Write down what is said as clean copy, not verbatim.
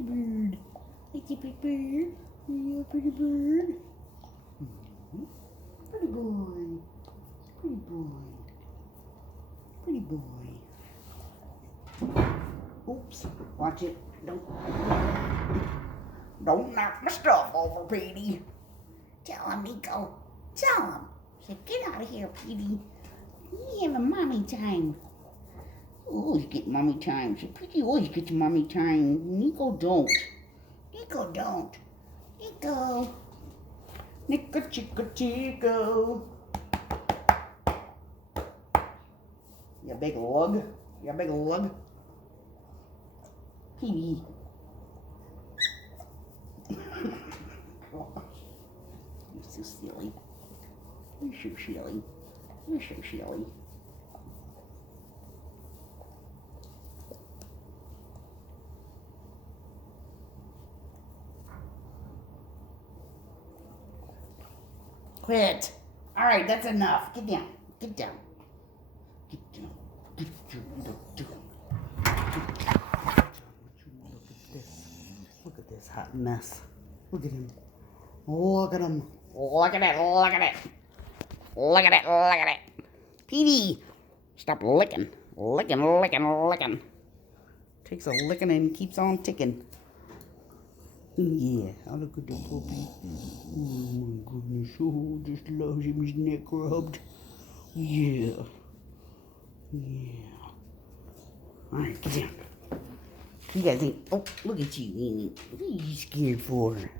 pretty bird. It's a pretty bird. You're a pretty bird. Mm-hmm. Pretty boy. Pretty boy. Pretty boy. Oops. Watch it. Don't knock my stuff over, Petie. Tell him, Neeko. Tell him. Say, get out of here, Petie. You have a mommy time. You always get mommy time. Say, Petie always gets mommy time. Neeko don't. Neeko don't. Neeko. Neeko chicka chico. You big lug. You big lug. Petie. Gosh. You're so silly. You're so silly. You're so silly. Quit. All right, that's enough. Get down. Get down. Get down. Get down. Get down. Look at this. Look at this hot mess. Look at him. Look at him. Look at it. Look at it. Look at it. Look at it. Petie, stop licking. Licking, licking, licking. Takes a licking and keeps on ticking. Yeah, I look at the puppy. Oh my goodness, oh, just loves him his neck rubbed. Yeah. Yeah. Alright, get down. You guys think, oh, look at you, Nene. What are you scared for?